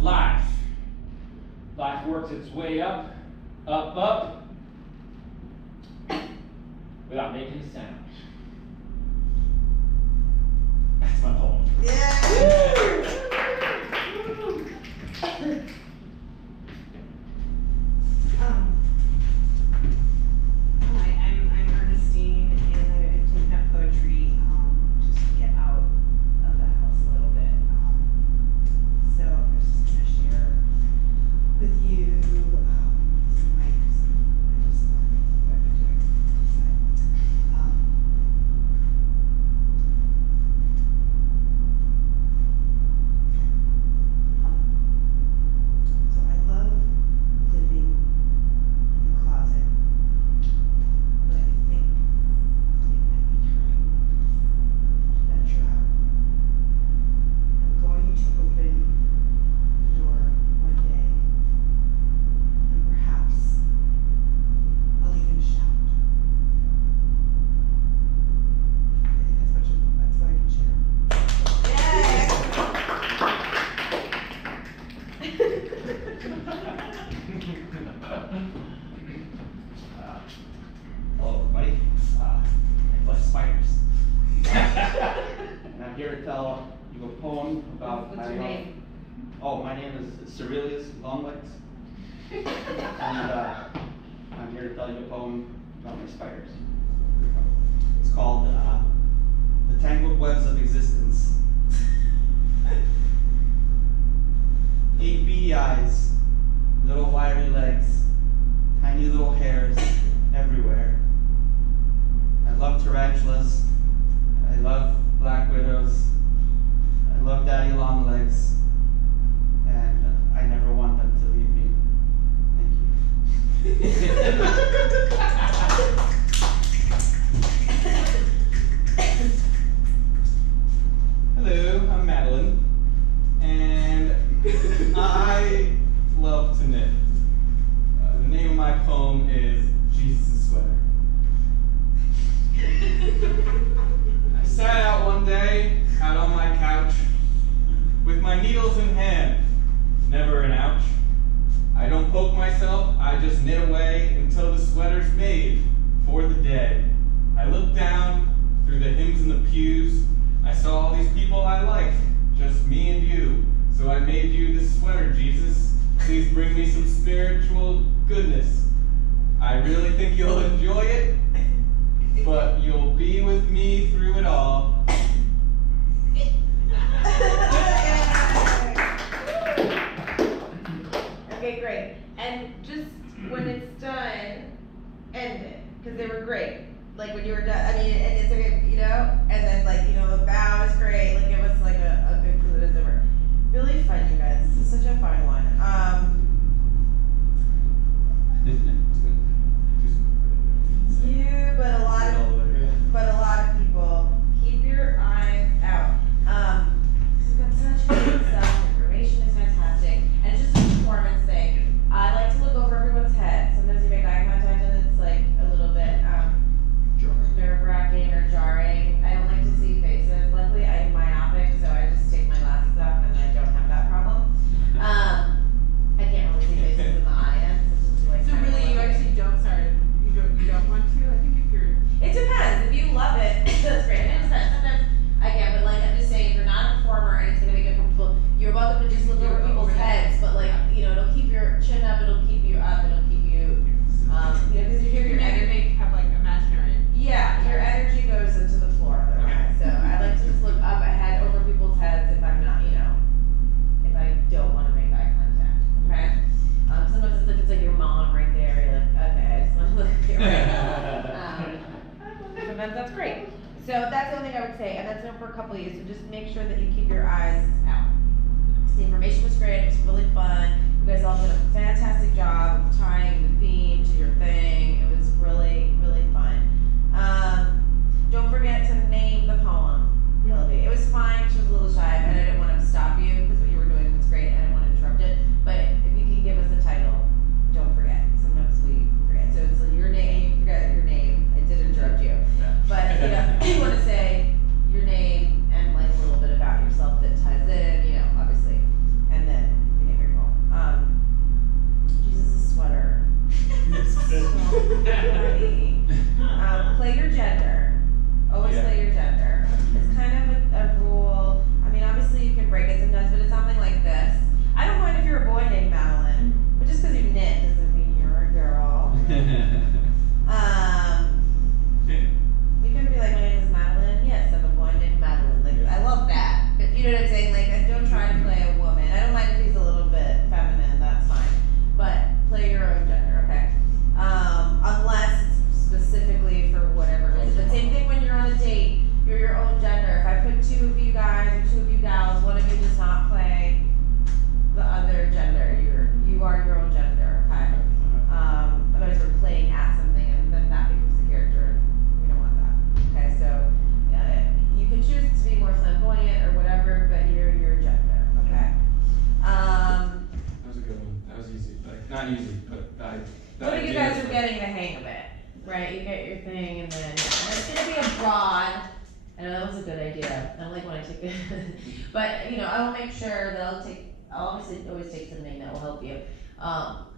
life. Life works its way up, up, up, without making a sound. That's my poem. I'm Ernestine, and I've taken up poetry just to get out of the house a little bit. So I was just going to share with you So I love living in the closet, but I think it might be time to venture out. I'm going to open the door one day, and perhaps I'll even shout. I think that's what I can share. Hello, everybody. I play spiders. And I'm here to tell you a poem about. What's your name? Oh, my name is Cerelius Longlegs. And I'm here to tell you a poem about my spiders. It's called The Tangled Webs of Existence. 8 beady eyes, little wiry legs, tiny little hairs everywhere. I love tarantulas. I love black widows. I love daddy long legs. And I never want them to leave me. Thank you. Hello, I'm Madeline. And I love to knit. The name of my poem is Jesus' Sweater. I sat out one day, out on my couch, with my needles in hand, never an ouch. I don't poke myself, I just knit away until the sweater's made for the day. I looked down through the hymns in the pews, I saw all these people I like, just me and you. So I made you this sweater, Jesus. Please bring me some spiritual goodness. I really think you'll enjoy it, but you'll be with me through it all. Okay, great. And just when it's done, end it, because they were great. Like when you were done, I mean, and it's okay, you know, and then like, you know, the bow is great, like give us like a good clue that it's over. Really fun, you guys. This is such a fun one. But a lot of people, keep your eyes out. We've got such good stuff. Information is fantastic, and it's just a performance thing. I like to look over everyone's head. Sometimes you make eye contact, and it's like a little bit nerve-wracking or jarring. I don't like to see faces. Luckily, I'm myopic, so I just take my glasses off, and I don't have that problem. I can't really see faces in the audience. Which is like So really, you actually don't. Sorry, you don't want to. I think if you're. It depends. If you love it, that's great. It depends. Sometimes I can, but like I'm just saying, if you're not a performer and it's gonna make it comfortable, you're welcome to just look over people's heads. But like, you know, it'll keep your chin up. It'll keep you up. It'll keep you, you know, because your energy. Have like imaginary. Yeah, your energy goes into the floor otherwise. So I like to just look up ahead over people's heads if I'm not, you know, if I don't want to make eye contact. Okay. Sometimes it's like your mom right there. You're like, okay, I just want to look at you. Sometimes that's great. So that's the only thing I would say, and that's known for a couple of years. So just make sure that you keep your eyes out. The information was great. It was really fun. You guys all did a fantastic job of tying the theme to your thing. It was really, really fun. Don't forget to name the poem, Hildy. It was fine. She was a little shy, but I didn't want to stop you because what you were doing was great. I didn't want to interrupt it. But if you can give us a title, don't forget. Sometimes we forget. So it's like your name, you forgot your name. I did interrupt you. Yeah. But you know, you want to say your name and like a little bit about yourself that ties in, you know, obviously. And then the name not easy, but I think you guys are getting the hang of it, right? You get your thing, and then it's gonna be a broad. I know that was a good idea. I don't like when I take it, but you know, I will make sure that I'll obviously always take something that will help you.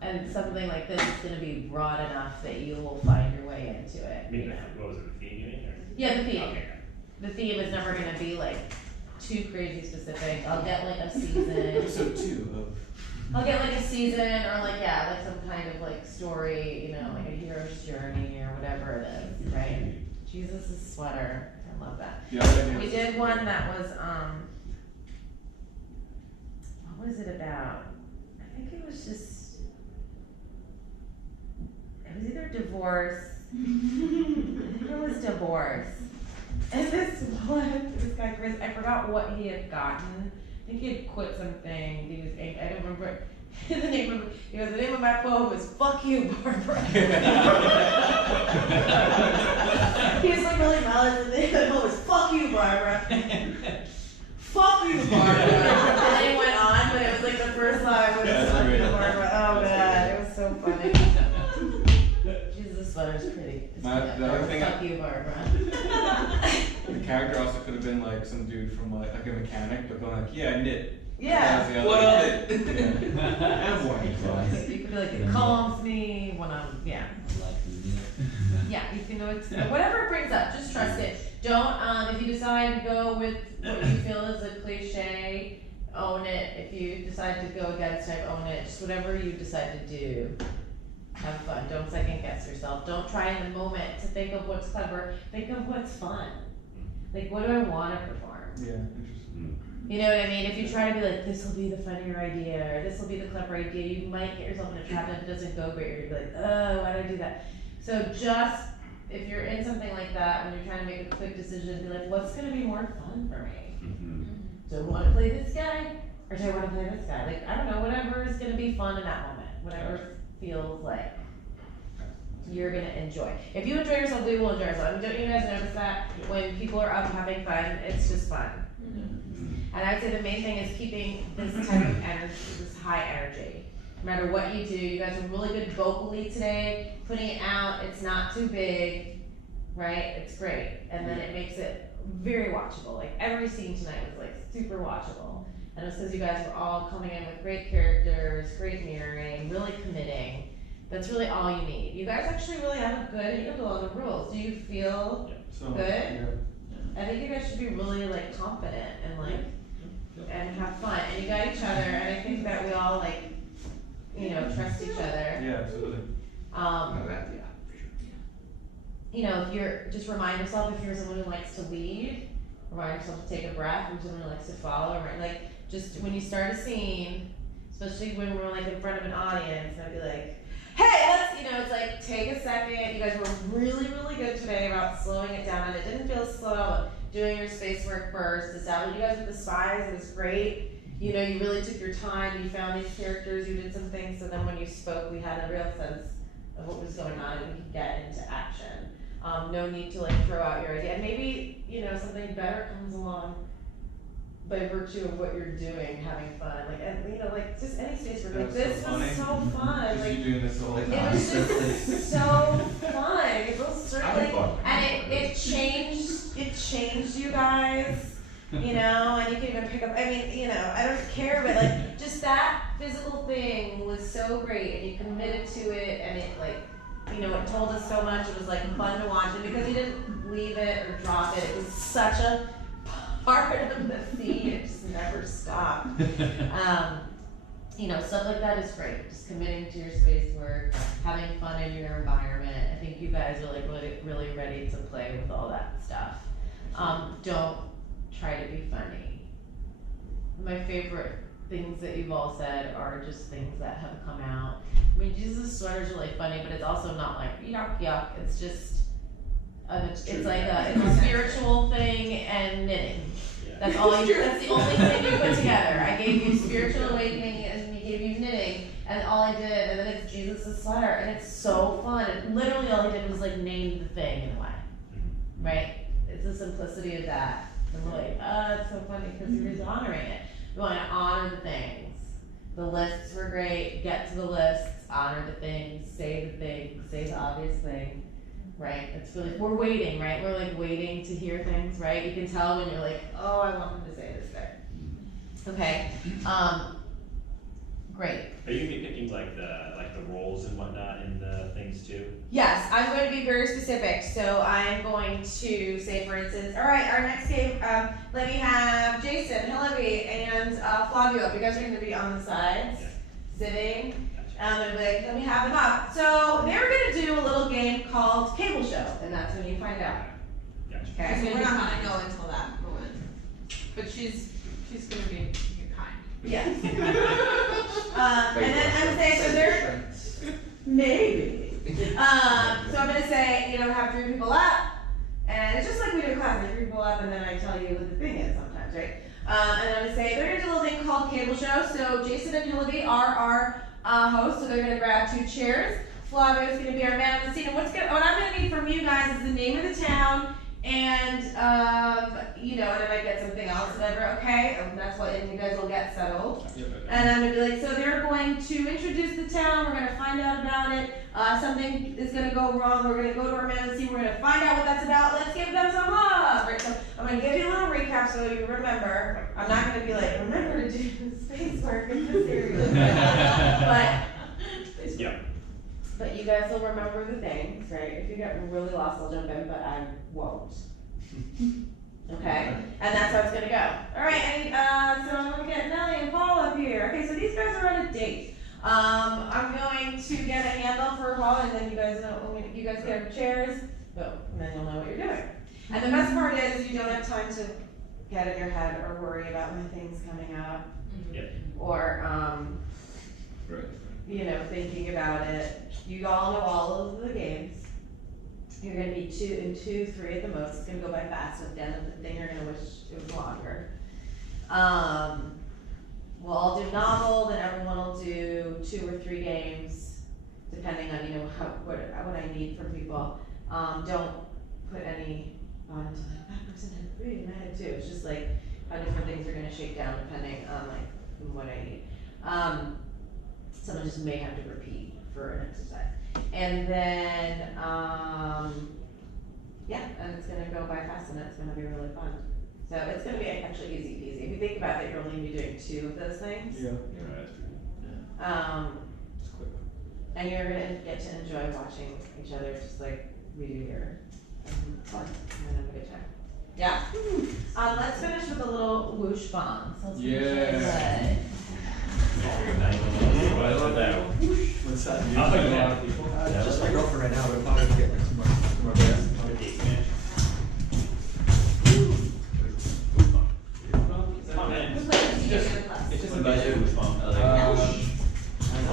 And something like this is gonna be broad enough that you will find your way into it. I mean, what was it, the theme you mean? Or? Yeah, the theme. Okay. The theme is never gonna be like too crazy specific. I'll get like a season. Episode 2 of. I'll get like a season or like some kind of like story, you know, like a hero's journey or whatever it is, right? Jesus' sweater. I love that. Yeah, We did one that was what was it about? I think it was just either divorce. I think it was divorce. And this guy Chris, I forgot what he had gotten. I think he had quit something. He was angry. I don't remember the name of. He goes, the name of my poem is "Fuck You, Barbara." He was like really mad. The name of the poem is "Fuck You, Barbara." Fuck you, Barbara. And then he went on, but it was like the first line was "Fuck you, Barbara." Oh god, it was so funny. Jesus, the sweater's pretty. The other thing, "Fuck you, Barbara." The character also could have been like some dude from like a mechanic, but going like, yeah, I knit. Yeah. Well, You could be like, it calms me when I'm, yeah. Yeah, you can know it's, whatever it brings up, just trust it. Don't, if you decide to go with what you feel is a cliche, own it. If you decide to go against it, own it. Just whatever you decide to do, have fun. Don't second guess yourself. Don't try in the moment to think of what's clever. Think of what's fun. Like, what do I want to perform? Yeah, interesting. You know what I mean? If you try to be like, this will be the funnier idea, or this will be the clever idea, you might get yourself in a trap and it doesn't go great. You're gonna be like, oh, why did I do that? So just, if you're in something like that, when you're trying to make a quick decision, be like, what's gonna be more fun for me? Do I want to play this guy, or do I want to play this guy? Like, I don't know, whatever is gonna be fun in that moment. Whatever feels like you're gonna enjoy. If you enjoy yourself, we will enjoy ourselves. Don't you guys notice that when people are up having fun, it's just fun? And I'd say the main thing is keeping this type of energy, this high energy. No matter what you do, you guys are really good vocally today, putting it out, it's not too big, right? It's great. And then it makes it very watchable. Like every scene tonight was like super watchable. And it's because you guys were all coming in with great characters, great mirroring, really committing. That's really all you need. You guys actually really have a good handle on the rules. Do you feel good? Yeah. I think you guys should be really like confident and like and have fun. And you got each other, and I think that we all like, you know, trust each other. Yeah, absolutely. You know, if you're just remind yourself if you're someone who likes to lead, remind yourself to take a breath. If you're someone who likes to follow, right? Like just when you start a scene, especially when we're like in front of an audience, I'd be like, hey, let's, you know, it's like, take a second. You guys were really, really good today about slowing it down, and it didn't feel slow, doing your space work first. Established you guys with the spies, it was great. You know, you really took your time, you found these characters, you did some things, so then when you spoke, we had a real sense of what was going on, and we could get into action. No need to like throw out your idea. And maybe, you know, something better comes along by virtue of what you're doing, having fun, like, and you know, like just any space work. Like this was so fun. Like you doing this the whole time. it was just so fun. It was certainly, and it changed you guys, you know, and you can even pick up. I mean, you know, I don't care, but like just that physical thing was so great, and you committed to it, and it like, you know, it told us so much. It was like fun to watch, and because you didn't leave it or drop it, it was such a part of the scene, it just never stopped. You know, stuff like that is great. Just committing to your space work, having fun in your environment. I think you guys are like really ready to play with all that stuff. Don't try to be funny. My favorite things that you've all said are just things that have come out. I mean, Jesus' sweater's really funny, but it's also not like yuck yuck. It's just it's like it's a spiritual thing and knitting. That's all you. That's the only thing you put together. I gave you spiritual awakening and he gave you knitting, and all I did, and then it's Jesus' sweater, and it's so fun. And literally all I did was like name the thing in a way, right? It's the simplicity of that. And we're like, it's so funny because you're just honoring it. We want to honor the things. The lists were great. Get to the lists. honor the thing, say the obvious thing, right? It's really, we're waiting, right? We're like waiting to hear things, right? You can tell when you're like, oh, I want them to say this thing. Okay, great. Are you gonna be picking like the roles and whatnot in the things too? Yes, I'm going to be very specific. So I'm going to say, for instance, all right, our next game, let me have Jason, Hillary, and Flavio. If you guys are going to be on the sides, sitting, I'm going to be like, let me have them up. So they're going to do a little game called Cable Show, and that's when you find out. Gotcha. Okay. So we're not gonna know until that moment. But she's gonna be kind. Yes. And then I'm going to say, so they're, maybe. So I'm going to say, you know, have 3 people up, and it's just like we do in class, like 3 people up, and then I tell you what the thing is sometimes, right? And then I'm going to say, they're going to do a little thing called Cable Show. So Jason and Hillary are our hosts, so they're going to grab 2 chairs. Flavio is going to be our man on the scene. And what I'm going to need from you guys is the name of the town, and, you know, and I might get something else, whatever, okay? And that's what, and you guys will get settled. And I'm gonna be like, so they're going to introduce the town, we're gonna find out about it, something is gonna go wrong, we're gonna go to our man and see, we're gonna find out what that's about, let's give them some love, right? So I'm gonna give you a little recap so you remember. I'm not gonna be like, remember to do space work in this area. But you guys will remember the things, right? If you get really lost, I'll jump in, but I won't. Okay? And that's how it's gonna go. All right, so I'm gonna get Nelly and Paul up here. Okay, so these guys are on a date. I'm going to get a handle for Paul, and then you guys get chairs, boom, and then you'll know what you're doing. And the best part is you don't have time to get in your head or worry about when things coming up. Yep. Or, you know, thinking about it. You all know all of the games. You're gonna be 2 and 2, 3 at the most. It's gonna go by fast. So at the end of the thing, you're gonna wish it was longer. We'll all do novel, then everyone will do 2 or 3 games, depending on, you know, what I need from people. Don't put any on until like that person had 3 and I had 2. It's just like how different things are gonna shake down depending on like what I need. Someone just may have to repeat for an exercise. And then, yeah, and it's gonna go by fast and it's gonna be really fun. So it's gonna be actually easy peasy. If you think about it, you're only gonna be doing 2 of those things. Yeah. And you're gonna get to enjoy watching each other just like we do here. Fun. And have a good time. Yeah? Let's finish with a little whoosh bomb. So let's finish right away. What's that? Yeah. Just my girlfriend right now, but I'm probably gonna get like some more bands. Come on, man. Who plays the DJ in the class? It's just What a about you? bit fun.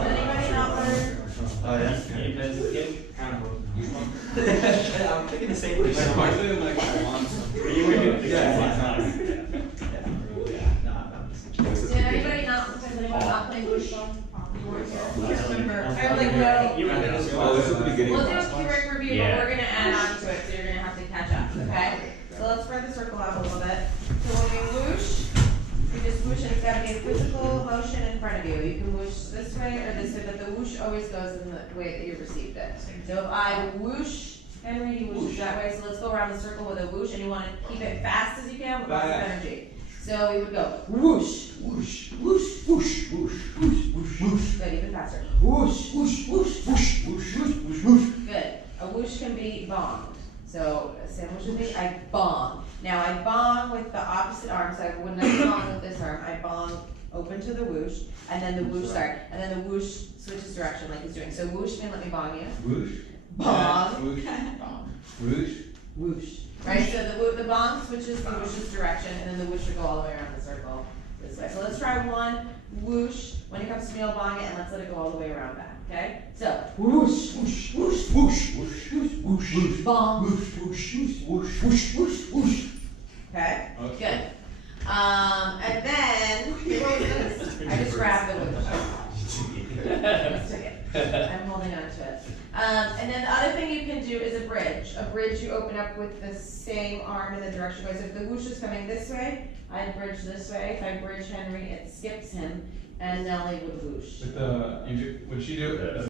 Anybody not learn? Oh, yeah? Any plans with the kid? Kind of. I'm thinking the same thing. Especially in like I want something. You were doing the Yeah. Did anybody not, has anyone not played whoosh bomb? You weren't here? I can't remember. I was like, no. You were doing this. Oh, this is the beginning. We'll do a keyword review, but Yeah. we're gonna add on to it, so you're gonna have to catch up, okay? So let's spread the circle out a little bit. So when we whoosh, you just whoosh and it's gotta be a physical motion in front of you. You can whoosh this way or this way, but the whoosh always goes in the way that you received it. So if I whoosh, Henry, you whoosh that way, so let's go around the circle with a whoosh, and you wanna keep it fast as you can with lots of energy. So we would go whoosh, whoosh, whoosh, whoosh, whoosh, whoosh, whoosh, whoosh. Good, even faster. Whoosh, whoosh, whoosh, whoosh, whoosh, whoosh, whoosh, whoosh. Good. A whoosh can be bonged. So a sandwich would be I bong. Now I bong with the opposite arm, so when I bong with this arm, I bong open to the whoosh, and then the whoosh, and then the whoosh switches direction like he's doing. So whoosh means let me bong you. Whoosh. Bong. Whoosh. Whoosh. Whoosh. Right, so the bong switches the whoosh's direction, and then the whoosh will go all the way around the circle this way. So let's try one whoosh. When it comes to me, I'll bong it, and let's let it go all the way around back. Okay? So whoosh, whoosh, whoosh, whoosh, whoosh, whoosh, whoosh, whoosh, bong, whoosh, whoosh, whoosh, whoosh, whoosh, whoosh, whoosh. Okay? Good. And then what was this? I just grabbed the whoosh. Let's take it. I'm holding on to it. And then the other thing you can do is a bridge. A bridge you open up with the same arm in the direction. So if the whoosh is coming this way, I'd bridge this way. If I bridge Henry, it skips him, and Nelly would whoosh. Would she do it?